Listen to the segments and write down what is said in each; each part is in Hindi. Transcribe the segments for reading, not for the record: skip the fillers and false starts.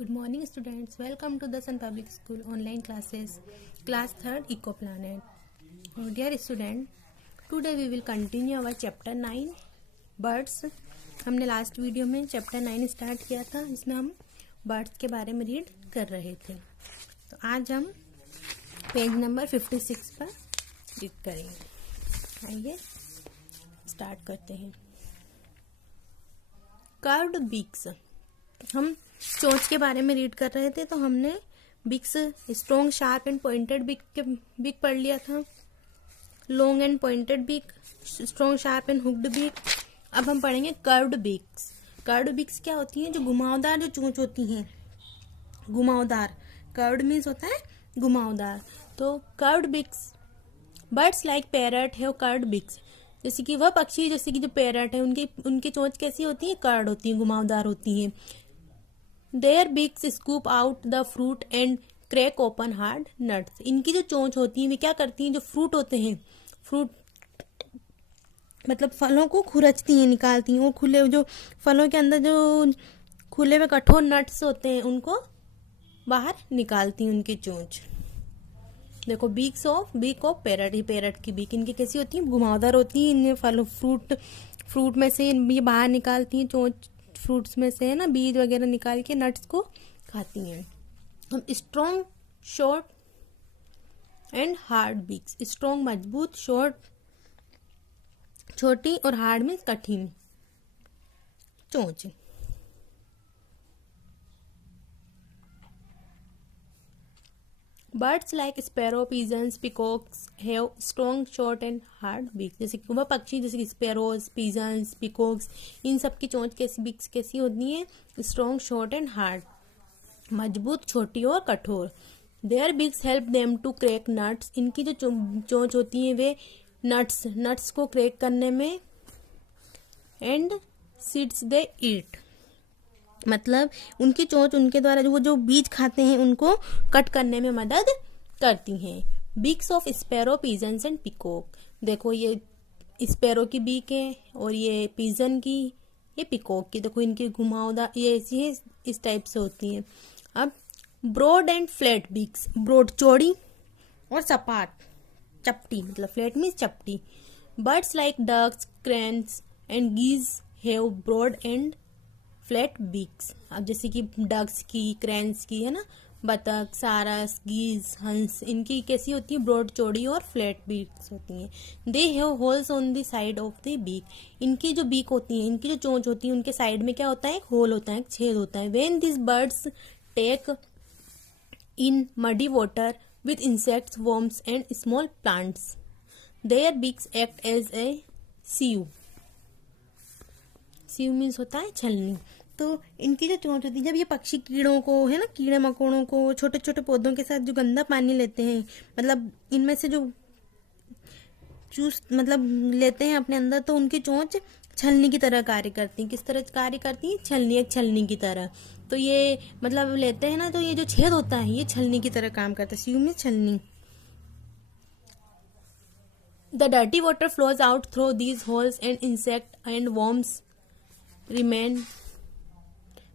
Good morning students, welcome to the Sun Public School online classes, class 3rd Eco Planet. Dear student, today we will continue our chapter 9 birds. हमने लास्ट वीडियो में चैप्टर 9 स्टार्ट किया था, इसमें हम बर्ड्स के बारे में रीड कर रहे थे। तो आज हम पेज नंबर 56 पर रीड करेंगे। आइए स्टार्ट करते हैं। कर्व्ड बीक्स, हम चोंच के बारे में रीड कर रहे थे, तो हमने बिक्स स्ट्रॉन्ग शार्प एंड पॉइंटेड बिक पढ़ लिया था। लॉन्ग एंड पॉइंटेड बिक, स्ट्रॉन्ग शार्प एंड हुक्ड बिक। अब हम पढ़ेंगे कर्व्ड बिक्स। कर्व्ड बिक्स क्या होती हैं? जो घुमावदार जो चोंच होती हैं, घुमावदार। कर्व्ड मीन्स होता है घुमावदार। तो curved beaks, birds like parrot have curved beaks. जैसे कि वह पक्षी, जैसे कि जो पैरट है, उनकी चोंच कैसी होती है? कर्व्ड होती है, घुमावदार होती हैं। Their beaks scoop out the fruit and crack open hard nuts. इनकी जो चोंच होती है वे क्या करती हैं? जो फ्रूट होते हैं, फ्रूट मतलब फलों को खुरचती हैं, निकालती हैं, और खुले जो फलों के अंदर जो खुले हुए कठोर नट्स होते हैं उनको बाहर निकालती हैं उनकी चोंच। देखो, बीक ऑफ पैरट, ही पैरट की बीक इनकी कैसी होती है? घुमावदार होती है। इन्हें फल फ्रूट में से ये बाहर निकालती हैं चोंच, फ्रूट्स में से है ना, बीज वगैरह निकाल के नट्स को खाती हैं। हम strong short and hard beaks, strong मजबूत, शॉर्ट छोटी, और हार्ड में कठिन चोंच। Birds like sparrow, pigeons, peacocks have strong short and hard beaks. जैसे कि वह पक्षी, जैसे कि स्पैरोज, पिजन्स, पिकॉक्स, इन सब की चोंच कैसी, बीक्स कैसी होती है? स्ट्रॉन्ग शॉर्ट एंड हार्ड, मजबूत, छोटी और कठोर। Their beaks help them to crack nuts. इनकी जो चोंच होती है वे नट्स को क्रैक करने में, एंड सीड्स दे ईट, मतलब उनकी चोंच उनके द्वारा वो जो बीज खाते हैं उनको कट करने में मदद करती हैं। Beaks of sparrow, pigeons and peacock. देखो, ये स्पैरो की बीक है और ये पिजन की, ये पिकॉक की। देखो, इनकी घुमावदार ये ऐसी है, इस टाइप से होती हैं। अब broad and flat beaks, broad चौड़ी और सपाट चपटी, मतलब फ्लैट मीन्स चपटी। Birds like ducks, cranes and geese have broad and flat beaks. अब जैसे कि डक्स की, क्रैंस की, है ना, बतख, सारस, गीज, हंस, इनकी कैसी होती है? ब्रॉड चौड़ी और फ्लैट बीक्स होती हैं। They have holes on the side of the beak. इनकी जो बीक होती है, इनकी जो चोंच होती है, उनके साइड में क्या होता है? एक होल होता है, एक छेद होता है। When this birds take in muddy water with insects, worms and small plants, their beaks act as a sieve. Sieve means होता है छलनी। तो इनकी जो चोंच होती है, जब ये पक्षी कीड़ों को, है ना, कीड़े मकोड़ों को, छोटे छोटे पौधों के साथ जो गंदा पानी लेते हैं, मतलब इनमें से जो मतलब लेते हैं अपने अंदर, तो उनकी चोंच छलनी की तरह कार्य करती है। किस तरह कार्य करती है? छलनी, एक छलनी की तरह। तो ये मतलब लेते हैं ना, तो ये जो छेद होता है ये छलनी की तरह काम करता है। सीव में छलनी। The dirty water flows out through these holes and insect and worms remain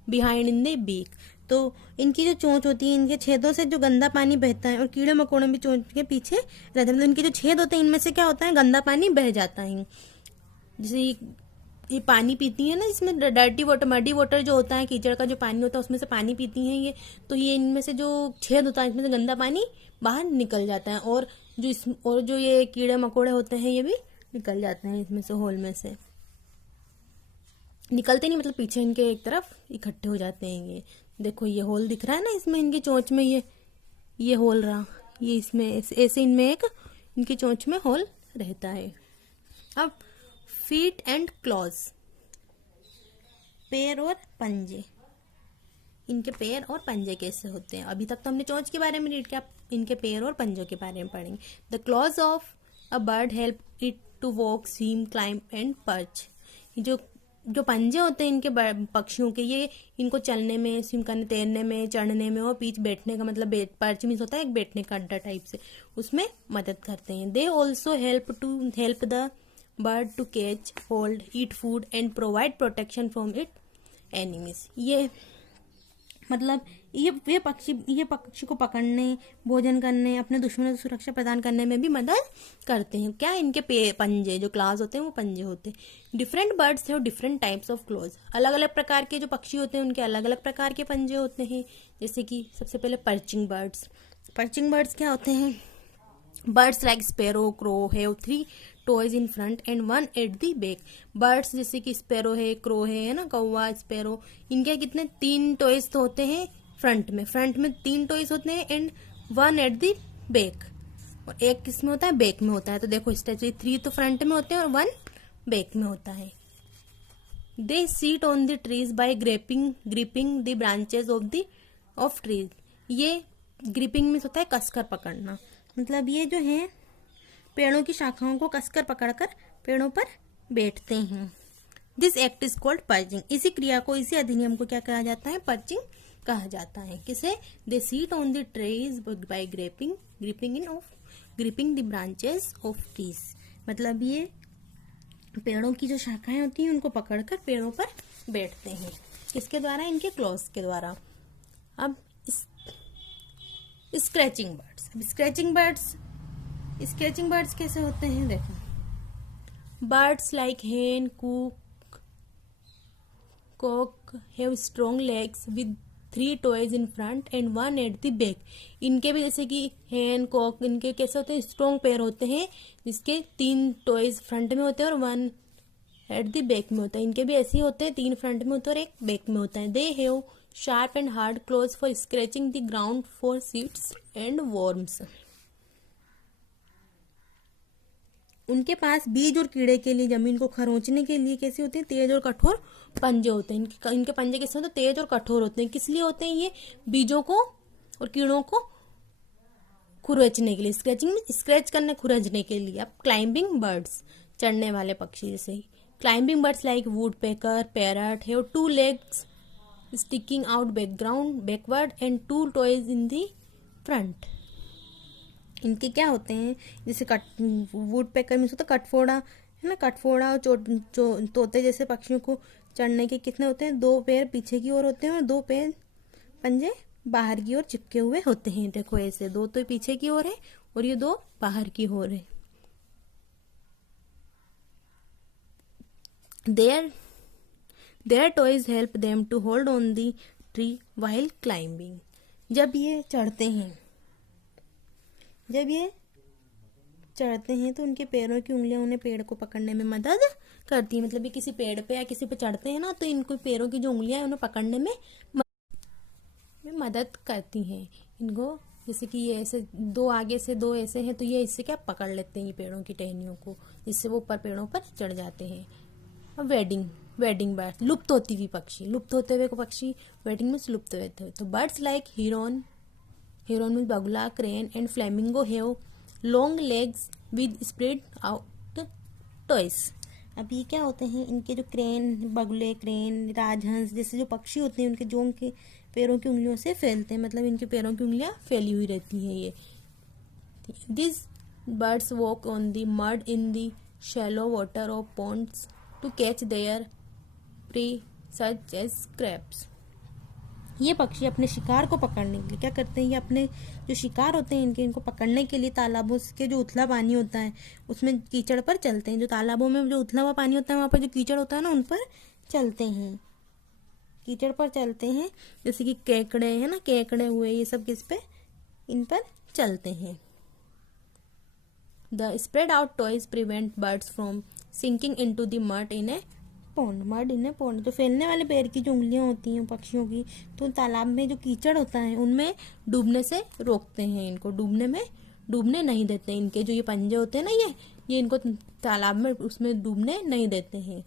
behind in the beak. तो इनकी जो चोंच होती है, इनके छेदों से जो गंदा पानी बहता है, और कीड़े मकोड़े भी चोंच के पीछे रहते हैं। मतलब इनके जो छेद होते हैं, इनमें से क्या होता है? गंदा पानी बह जाता है। जैसे ये पानी पीती है ना, इसमें डर्टी वाटर, मडी वाटर जो होता है, कीचड़ का जो पानी होता है, उसमें से पानी पीती हैं ये। तो ये इनमें से जो छेद होता है, इसमें से गंदा पानी बाहर निकल जाता है, और जो ये कीड़े मकोड़े होते हैं ये भी निकल जाते हैं इसमें से, होल में से। निकलते नहीं, मतलब पीछे इनके एक तरफ इकट्ठे हो जाते हैं ये। देखो, ये होल दिख रहा है ना इसमें, इनकी चोंच में ये होल रहा, ये इसमें ऐसे इनमें एक इनकी चोंच में होल रहता है। अब फीट एंड क्लॉज, पैर और पंजे। इनके पैर और पंजे कैसे होते हैं? अभी तक तो हमने चोंच के बारे में रीड किया, इनके पैर और पंजों के बारे में पढ़ेंगे। The claws of a bird help it to walk, swim, climb and perch. जो पंजे होते हैं इनके पक्षियों के, ये इनको चलने में, स्विम करने, तैरने में, चढ़ने में, और पीछ बैठने का, मतलब पर्च मीन्स होता है एक बैठने का अड्डा टाइप से, उसमें मदद करते हैं। They also help the bird to catch, hold, eat food and provide protection from it enemies. ये मतलब ये पक्षी को पकड़ने, भोजन करने, अपने दुश्मनों से सुरक्षा प्रदान करने में भी मदद करते हैं। क्या, इनके पंजे, जो क्लास होते हैं वो पंजे होते हैं। Different birds have different types of clause. अलग अलग प्रकार के जो पक्षी होते हैं उनके अलग अलग प्रकार के पंजे होते हैं। जैसे कि सबसे पहले पर्चिंग बर्ड्स। पर्चिंग बर्ड्स क्या होते हैं? Birds like sparrow, crow have 3 toes in front and 1 at the back. Birds जैसे कि स्पैरो है, क्रो है ना, कौवा, स्पैरो, इनके कितने 3 टॉयज तो होते हैं फ्रंट में 3 टॉयज होते हैं एंड 1 एट दी बैक, और एक किस में होता है? बैक में होता है। तो देखो स्टैचू 3 तो फ्रंट में होते हैं और 1 बैक में होता है। They sit on the trees by gripping the branches of trees. ये ग्रिपिंग में होता है कसकर पकड़ना, मतलब ये जो है पेड़ों की शाखाओं को कसकर पकड़कर पेड़ों पर बैठते हैं। This act is called perching. इसी क्रिया को, इसी अधिनियम को क्या कहा जाता है? पर्चिंग कहा जाता है। किसे? They sit on the trees by gripping the branches of trees. मतलब ये पेड़ों की जो शाखाएं होती हैं उनको पकड़कर पेड़ों पर बैठते हैं। किसके द्वारा? इनके क्लॉज के द्वारा। अब स्क्रैचिंग बर्ड्स। अब स्क्रैचिंग बर्ड्स कैसे होते हैं? देखो, birds like hen, cock have strong legs with 3 toes in front and 1 at the back. इनके भी जैसे कि हेन, कॉक, इनके कैसे होते हैं? स्ट्रॉन्ग पैर होते हैं जिसके 3 टॉयज फ्रंट में होते हैं और 1 एट द बैक में होता है। इनके भी ऐसे ही होते हैं, 3 फ्रंट में होते हैं और 1 बैक में होता है। They have sharp and hard clause for scratching the ground for seeds and worms. उनके पास बीज और कीड़े के लिए, जमीन को खरोंचने के लिए कैसे होते हैं? तेज और कठोर पंजे होते हैं। इनके पंजे कैसे होते हैं? तेज और कठोर होते हैं। किस लिए होते हैं ये? बीजों को और कीड़ों को खुरचने के लिए, स्क्रैच करने, खुरचने के लिए। अब क्लाइंबिंग बर्ड्स, चढ़ने वाले पक्षी, जैसे climbing birds like woodpecker, parrot have 2 legs sticking out backward and 2 toys in the front. इनके क्या होते हैं? जैसे वुडपेकर में होता है कटफोड़ा, है ना, कटफोड़ा और तोते जैसे पक्षियों को चढ़ने के कितने होते हैं? 2 पैर पीछे की ओर होते हैं और 2 पैर पंजे बाहर की ओर चिपके हुए होते हैं। देखो ऐसे 2 तो पीछे की ओर है और ये 2 बाहर की ओर है। Their toys help them to hold on the tree while climbing. जब ये चढ़ते हैं तो उनके पैरों की उंगलियां उन्हें पेड़ को पकड़ने में मदद करती है। मतलब ये किसी पेड़ पे या किसी पे चढ़ते हैं ना, तो इनको पैरों की जो उंगलियां हैं उन्हें पकड़ने में मदद करती हैं। इनको जैसे कि ये ऐसे 2 आगे से 2 ऐसे हैं, तो ये इससे क्या पकड़ लेते हैं ये पेड़ों की टहनियों को, जिससे वो ऊपर पेड़ों पर चढ़ जाते हैं। अब वेडिंग बर्ड, लुप्त होते हुए पक्षी वेडिंग में लुप्त होते हुए। तो बर्ड्स लाइक हिरन में बगुला, crane and flamingo have long legs with spread out toys. अब ये क्या होते हैं? इनके जो बगुले, क्रेन, राजहंस जैसे जो पक्षी होते हैं उनके जोंग के पैरों की उंगलियों से फैलते हैं, मतलब इनके पैरों की उंगलियां फैली हुई रहती हैं। ये this birds walk on the mud in the shallow water of ponds to catch their prey such as crabs. ये पक्षी अपने शिकार को पकड़ने के लिए क्या करते हैं? ये अपने जो शिकार होते हैं इनको पकड़ने के लिए तालाबों के जो उथला पानी होता है उसमें कीचड़ पर चलते हैं। जो तालाबों में जो उथला हुआ पानी होता है वहाँ पर जो कीचड़ होता है ना, उन पर चलते हैं, कीचड़ पर चलते हैं। जैसे कि केकड़े है ना, केकड़े हुए, ये सब किस पे? इन पर चलते हैं। The spread out toes prevent birds from sinking into the mud in a pond. तो फैलने वाले पैर की जो उंगलियां होती हैं पक्षियों की, तो तालाब में जो कीचड़ होता है उनमें डूबने से रोकते हैं, इनको डूबने नहीं देते। इनके जो ये पंजे होते हैं ना, ये इनको तालाब में उसमें डूबने नहीं देते हैं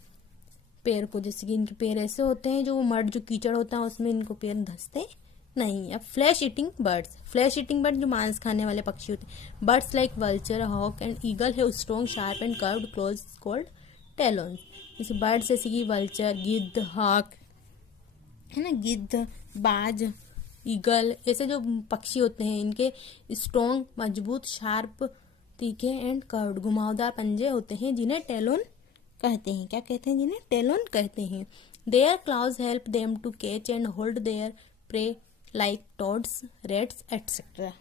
पैर को। जैसे कि इनके पैर ऐसे होते हैं, जो मड जो कीचड़ होता है उसमें इनको पैर धंसते नहीं। अब फ्लैश ईटिंग बर्ड जो मांस खाने वाले पक्षी होते हैं। Birds like vulture, hawk and eagle have strong, sharp and curved claws called talons. जैसे बर्ड्स जैसे कि वल्चर, गिद्ध, हॉक है ना, गिद्ध, बाज, ईगल, ऐसे जो पक्षी होते हैं इनके स्ट्रॉन्ग, मजबूत, शार्प, तीखे एंड कर्व्ड, घुमावदार पंजे होते हैं जिन्हें टेलोन कहते हैं। क्या कहते हैं? जिन्हें टेलोन कहते हैं। Their claws help them to catch and hold their prey like toads, rats etcetera.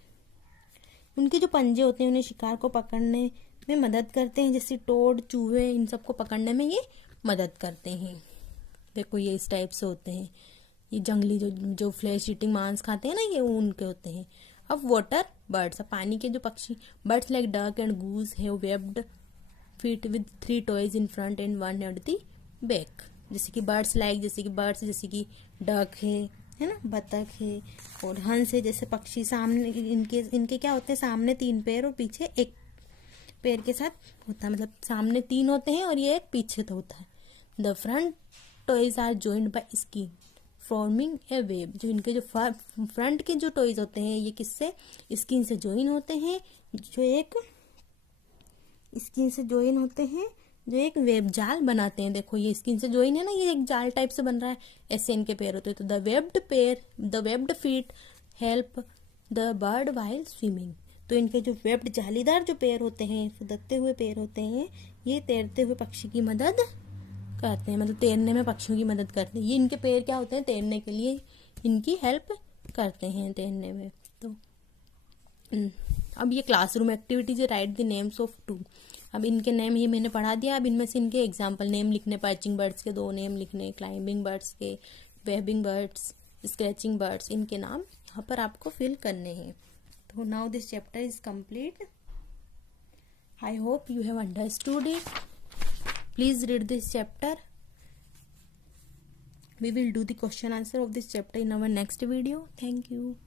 उनके जो पंजे होते हैं उन्हें शिकार को पकड़ने में मदद करते हैं, जैसे टोड, चूहे, इन सबको पकड़ने में ये मदद करते हैं। देखो ये इस टाइप से होते हैं, ये जंगली जो फ्लैश ईटिंग मांस खाते हैं ना, ये उनके होते हैं। अब वाटर बर्ड्स, अब पानी के जो पक्षी, birds like duck and goose have webbed feet with 3 toes in front and 1 at the back. जैसे कि बर्ड्स जैसे कि डक है ना, बतख है, और हंस है, जैसे पक्षी। सामने इनके क्या होते हैं, सामने 3 पैर और पीछे 1 पैर के साथ होता है, मतलब सामने 3 होते हैं और ये एक पीछे तो होता है। The front toes are joined by skin forming a web. जो इनके जो फ्रंट के जो टॉयज होते हैं ये किससे, स्किन से ज्वाइन होते हैं, जो एक स्किन से ज्वाइन होते हैं, जो एक वेब जाल बनाते हैं। देखो ये स्किन से ज्वाइन है ना, ये एक जाल टाइप से बन रहा है, ऐसे इनके पैर होते हैं। तो the webbed feet help the bird while swimming. तो इनके जो वेब्ड जालीदार जो पैर होते हैं, फुदकते हुए पैर होते हैं, ये तैरते हुए पक्षी की मदद करते हैं, मतलब तैरने में पक्षियों की मदद करते हैं। ये इनके पैर क्या होते हैं, तैरने के लिए इनकी हेल्प करते हैं तैरने में। तो अब ये classroom activities, right the names of 2। अब इनके नेम ये मैंने पढ़ा दिया। अब इनमें से इनके एग्जाम्पल नेम लिखने, पर्चिंग बर्ड्स के 2 नेम लिखने, क्लाइंबिंग बर्ड्स के, वेबिंग बर्ड्स, स्क्रैचिंग बर्ड्स, इनके नाम यहाँ पर आपको फिल करने हैं। तो now this chapter is complete. I hope you have understood it. Please read this chapter. We will do the question answer of this chapter in our next video. Thank you.